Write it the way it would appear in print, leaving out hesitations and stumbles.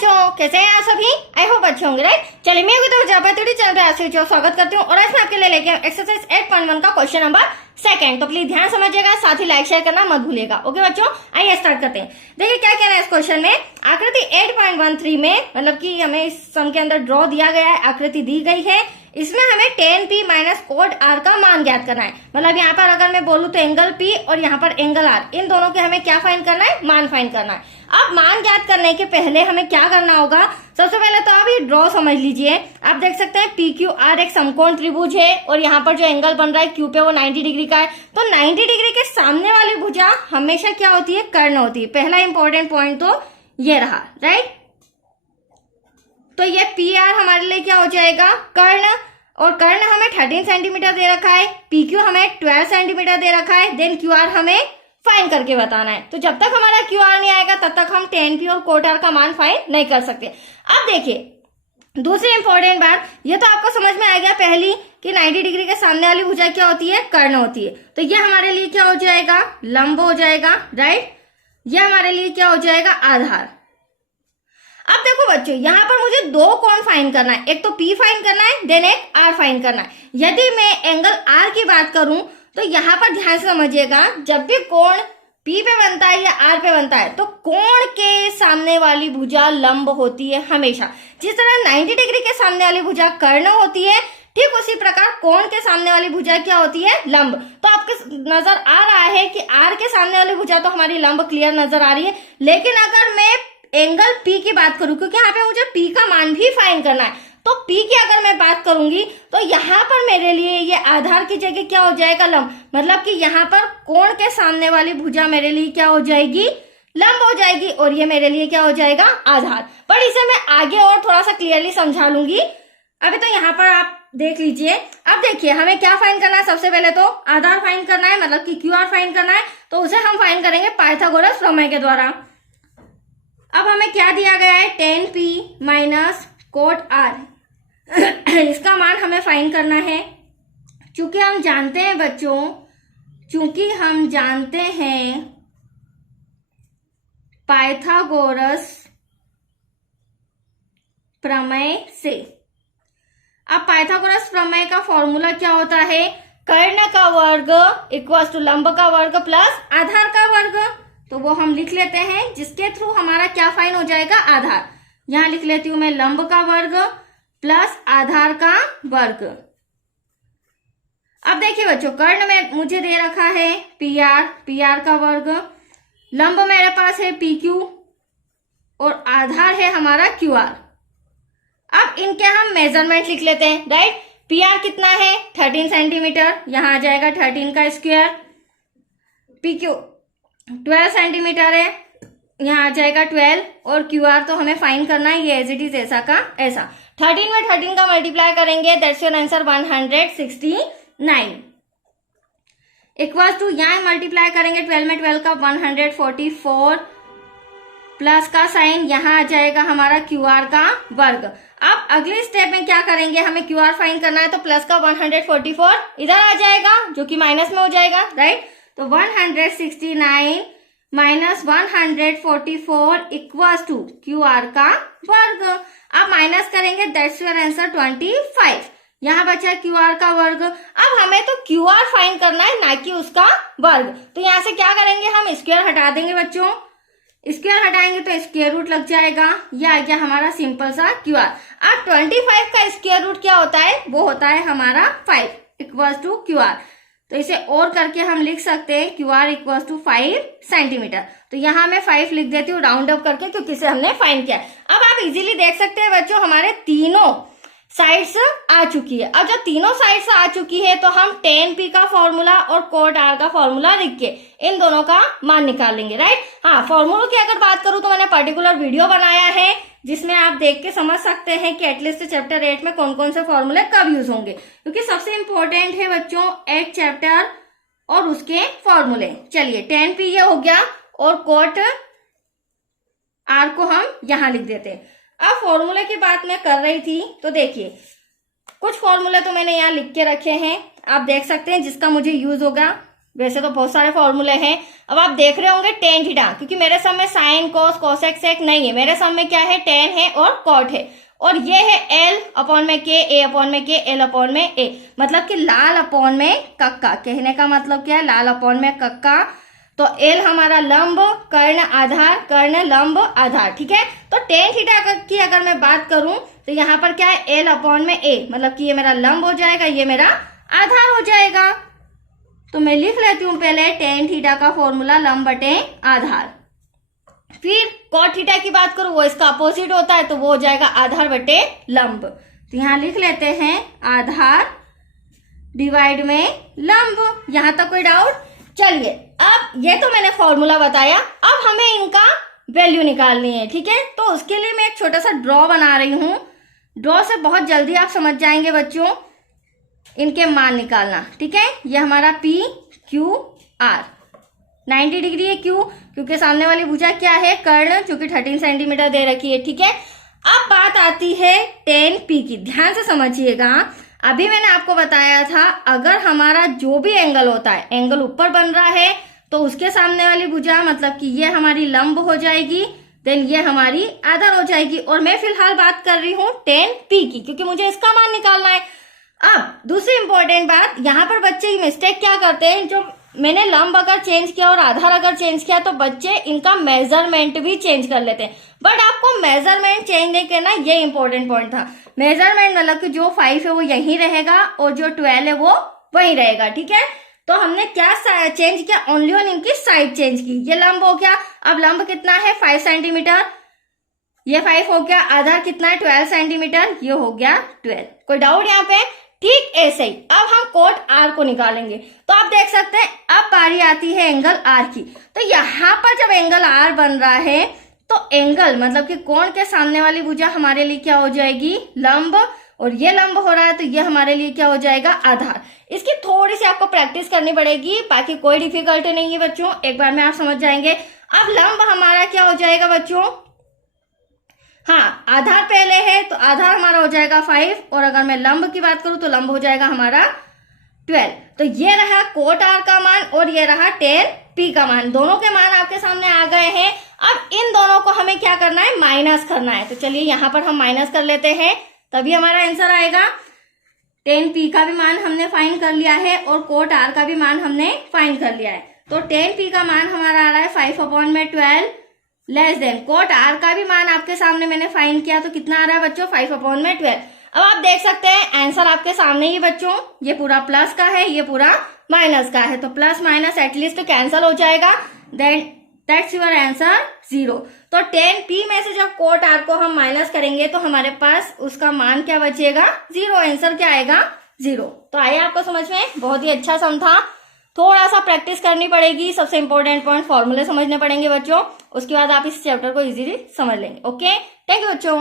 बच्चों, कैसे हैं आप सभी? आई होप अच्छे होंगे, राइट। चलिए मैं तो चल रहा है, स्वागत करती हूँ और आज मैं आपके लिए लेके एक्सरसाइज 8.1 का क्वेश्चन नंबर सेकंड। तो प्लीज ध्यान समझिएगा, साथ ही लाइक शेयर करना मत भूलिएगा। ओके बच्चों, आइए स्टार्ट करते हैं। देखिए क्या कह रहा है इस क्वेश्चन में। आकृति 8.13 में मतलब कि हमें इस सम के अंदर ड्रॉ दिया गया है, आकृति दी गई है। इसमें हमें tan P minus code R का मान ज्ञात करना है। मतलब यहाँ पर अगर मैं बोलूँ तो एंगल P और यहाँ पर एंगल R, इन दोनों के हमें क्या फाइंड करना है? मान फाइंड करना है। अब मान ज्ञात करने के पहले हमें क्या करना होगा? सबसे पहले तो आप ये ड्रॉ समझ लीजिए। आप देख सकते हैं PQR एक समकोण त्रिभुज है और यहाँ पर जो एंगल बन रहा है Q पे वो 90 डिग्री का है। तो 90 डिग्री के सामने वाली भुजा हमेशा क्या होती है? कर्ण होती है। पहला इंपॉर्टेंट पॉइंट तो ये रहा, राइट। तो ये PR हमारे लिए क्या हो जाएगा? कर्ण। और कर्ण हमें 13 सेंटीमीटर दे रखा है, PQ हमें 12 सेंटीमीटर दे रखा है, देन QR हमें फाइंड करके बताना है। तो जब तक हमारा QR नहीं आएगा तब तक हम tan P और कोट R का मान फाइंड नहीं कर सकते। अब देखिए दूसरी इंपॉर्टेंट बात, ये तो आपको समझ में आ गया पहली कि 90 डिग्री के सामने वाली भुजा क्या होती है? कर्ण होती है। तो ये हमारे लिए क्या हो जाएगा? लंब हो जाएगा, राइट। ये हमारे लिए क्या हो जाएगा? आधार। अब देखो बच्चों, यहाँ पर मुझे दो कोण फाइंड करना है, एक तो P फाइंड करना है, देन एक R फाइंड करना है। यदि मैं एंगल R की बात करूं तो यहाँ पर ध्यान से समझिएगा, जब भी कोण P पे बनता है या R पे बनता है तो कोण के सामने वाली भुजा लंब होती है हमेशा। जिस तरह 90 डिग्री के सामने वाली भुजा कर्ण होती है, ठीक उसी प्रकार कोण के सामने वाली भुजा क्या होती है? लंब। तो आपके नजर आ रहा है कि R के सामने वाली भुजा तो हमारी लंब क्लियर नजर आ रही है, लेकिन अगर मैं एंगल P की बात करूं, क्योंकि यहाँ पे मुझे P का मान भी फाइंड करना है, तो P की अगर मैं बात करूंगी तो यहाँ पर मेरे लिए ये आधार की जगह क्या हो जाएगा? लंब। मतलब कि यहाँ पर कोण के सामने वाली भुजा मेरे लिए क्या हो जाएगी? लंब हो जाएगी और ये मेरे लिए क्या हो जाएगा? आधार। पर इसे मैं आगे और थोड़ा सा क्लियरली समझा लूंगी। अभी तो यहाँ पर आप देख लीजिए। अब देखिए हमें क्या फाइंड करना है? सबसे पहले तो आधार फाइंड करना है, मतलब कि QR फाइंड करना है। तो उसे हम फाइंड करेंगे पाइथागोरस प्रमेय के द्वारा। अब हमें क्या दिया गया है? tan P minus cot R। इसका मान हमें फाइंड करना है। चूंकि हम जानते हैं बच्चों, चूंकि हम जानते हैं पाइथागोरस प्रमेय से। अब पाइथागोरस प्रमेय का फॉर्मूला क्या होता है? कर्ण का वर्ग इक्वल टू लंब का वर्ग प्लस आधार का वर्ग। तो वो हम लिख लेते हैं, जिसके थ्रू हमारा क्या फाइंड हो जाएगा? आधार। यहां लिख लेती हूं मैं लंब का वर्ग प्लस आधार का वर्ग। अब देखिए बच्चों, कर्ण में मुझे दे रखा है PR का वर्ग, लंब मेरे पास है PQ और आधार है हमारा QR। अब इनके हम मेजरमेंट लिख लेते हैं, राइट। PR कितना है? 13 सेंटीमीटर, यहां आ जाएगा 13 का स्क्वायर। PQ 12 सेंटीमीटर है, यहाँ आ जाएगा 12। और QR तो हमें फाइंड करना है, ये एज इट इज ऐसा का ऐसा। 13 में 13 का मल्टीप्लाई करेंगे, that's your answer 169 equal to, यहाँ मल्टीप्लाई करेंगे 12 में 12 का 144 प्लस का साइन, यहाँ आ जाएगा हमारा QR का वर्ग। अब अगले स्टेप में क्या करेंगे? हमें QR फाइंड करना है, तो प्लस का 144 इधर आ जाएगा जो कि माइनस में हो जाएगा, राइट। तो 169 माइनस 144 इक्वल्स टू QR का वर्ग। अब माइनस करेंगे, दैट्स योर आंसर 25। यहाँ बचा QR का वर्ग। अब हमें तो QR फाइंड करना है, ना कि उसका वर्ग। तो यहाँ से क्या करेंगे? हम स्क्वायर हटा देंगे बच्चों। स्क्वायर हटाएंगे तो स्क्वायर रूट लग जाएगा, यह आ गया हमारा सिंपल सा QR। अब 25 का स्क्वायर रूट क्या होता है? वो होता है हमारा 5 इक्वल्स टू QR। तो इसे और करके हम लिख सकते हैं QR इक्वल्स टू 5 सेंटीमीटर। तो यहाँ मैं 5 लिख देती हूँ राउंड अप करके, क्योंकि इसे हमने फाइंड किया। अब आप इजीली देख सकते हैं बच्चों, हमारे तीनों साइड्स आ चुकी है। अब जब तीनों साइड्स आ चुकी है तो हम tan P का फॉर्मूला और कोट R का फॉर्मूला लिख के इन दोनों का मान निकाल लेंगे, राइट। हाँ, फॉर्मूलों की अगर बात करूं तो मैंने पर्टिकुलर वीडियो बनाया है, जिसमें आप देख के समझ सकते हैं कि एटलीस्ट चैप्टर 8 में कौन कौन से फॉर्मूले कब यूज होंगे, क्योंकि सबसे इंपॉर्टेंट है बच्चों 8 चैप्टर और उसके फॉर्मूले। चलिए tan P ये हो गया और कोट R को हम यहां लिख देते हैं। अब फॉर्मूले की बात मैं कर रही थी, तो देखिए कुछ फॉर्मूले तो मैंने यहाँ लिख के रखे हैं, आप देख सकते हैं जिसका मुझे यूज होगा। वैसे तो बहुत सारे फॉर्मूले हैं। अब आप देख रहे होंगे टेन थीटा, क्योंकि मेरे सब में साइन कोस कोसेक सेक नहीं है, मेरे सब में क्या है टेन है और कॉट है, और ये है एल अपॉन में के, ए अपॉन में के, एल अपॉन में ए, मतलब कि लाल अपॉन में कक्का। कहने का मतलब क्या है, लाल अपॉन में कक्का। तो एल हमारा लंब, कर्ण आधार, कर्ण लंब आधार, ठीक है। तो टेन थीटा की अगर मैं बात करूं तो यहाँ पर क्या है एल अपॉन में ए, मतलब कि ये मेरा लंब हो जाएगा, ये मेरा आधार हो जाएगा। तो मैं लिख लेती हूं पहले टेन थीटा का फॉर्मूला लंब बटे आधार। फिर कॉट थीटा की बात करूं वो इसका अपोजिट होता है, तो वो हो जाएगा आधार बटे लंब। तो यहां लिख लेते हैं आधार डिवाइड में लंब। यहां तक कोई डाउट? चलिए, अब ये तो मैंने फॉर्मूला बताया, अब हमें इनका वैल्यू निकालनी है, ठीक है। तो उसके लिए मैं एक छोटा सा ड्रॉ बना रही हूं। ड्रॉ से बहुत जल्दी आप समझ जाएंगे बच्चों इनके मान निकालना, ठीक है। ये हमारा पी क्यू आर 90 डिग्री है, क्यों? क्योंकि सामने वाली भुजा क्या है कर्ण, जो कि 13 सेंटीमीटर दे रखी है, ठीक है। अब बात आती है 10p की, ध्यान से समझिएगा। अभी मैंने आपको बताया था अगर हमारा जो भी एंगल होता है, एंगल ऊपर बन रहा है तो उसके सामने वाली भुजा मतलब कि ये हमारी लंब हो जाएगी, देन ये हमारी आधार हो जाएगी। और मैं फिलहाल बात कर रही हूं 10p की, क्योंकि मुझे इसका मान निकालना है। अब दूसरी इंपॉर्टेंट बात, यहाँ पर बच्चे मिस्टेक क्या करते हैं, जो मैंने लंब अगर चेंज किया और आधार अगर चेंज किया तो बच्चे इनका मेजरमेंट भी चेंज कर लेते हैं। बट आपको मेजरमेंट चेंज नहीं करना, ये इंपॉर्टेंट पॉइंट था। मेजरमेंट मतलब कि जो 5 है वो यहीं रहेगा और जो 12 है वो वहीं रहेगा, ठीक है। तो हमने क्या चेंज किया, ओनली ऑन इनकी साइड चेंज की। ये लंब हो गया, अब लंब कितना है 5 सेंटीमीटर, ये 5 हो गया। आधार कितना है 12 सेंटीमीटर, ये हो गया 12। कोई डाउट यहाँ पे? ठीक ऐसे ही अब हम कोट आर को निकालेंगे। तो आप देख सकते हैं अब बारी आती है एंगल आर की। तो यहाँ पर जब एंगल आर बन रहा है तो एंगल मतलब कि कोण के सामने वाली भुजा हमारे लिए क्या हो जाएगी लंब, और ये लंब हो रहा है तो ये हमारे लिए क्या हो जाएगा आधार। इसकी थोड़ी सी आपको प्रैक्टिस करनी पड़ेगी, बाकी कोई डिफिकल्टी नहीं है बच्चों, एक बार में आप समझ जाएंगे। अब लंब हमारा क्या हो जाएगा बच्चों, हाँ आधार पहले है तो आधार हमारा हो जाएगा 5, और अगर मैं लंब की बात करूं तो लंब हो जाएगा हमारा 12। तो ये रहा कोट आर का मान और ये रहा 10p का मान, दोनों के मान आपके सामने आ गए हैं। अब इन दोनों को हमें क्या करना है, माइनस करना है। तो चलिए यहाँ पर हम माइनस कर लेते हैं, तभी हमारा आंसर आएगा। 10p का भी मान हमने फाइंड कर लिया है और कोट आर का भी मान हमने फाइंड कर लिया है। तो 10p का मान हमारा आ रहा है 5/12 लेस देन कोट आर का भी मान आपके सामने मैंने फाइंड किया, तो कितना आ रहा है बच्चों 5/12। अब आप देख सकते हैं आंसर आपके सामने ही बच्चों, ये पूरा प्लस का है, ये पूरा माइनस का है, तो प्लस माइनस एटलीस्ट कैंसिल हो जाएगा, देन दैट्स योर आंसर 0। तो 10p में से जब कोट आर को हम माइनस करेंगे तो हमारे पास उसका मान क्या बचेगा 0, आंसर क्या आएगा 0। तो आइए आपको समझ में, बहुत ही अच्छा सम था। थोड़ा सा प्रैक्टिस करनी पड़ेगी, सबसे इंपॉर्टेंट पॉइंट फॉर्मूले समझने पड़ेंगे बच्चों, उसके बाद आप इस चैप्टर को इजीली समझ लेंगे। ओके, थैंक यू बच्चों।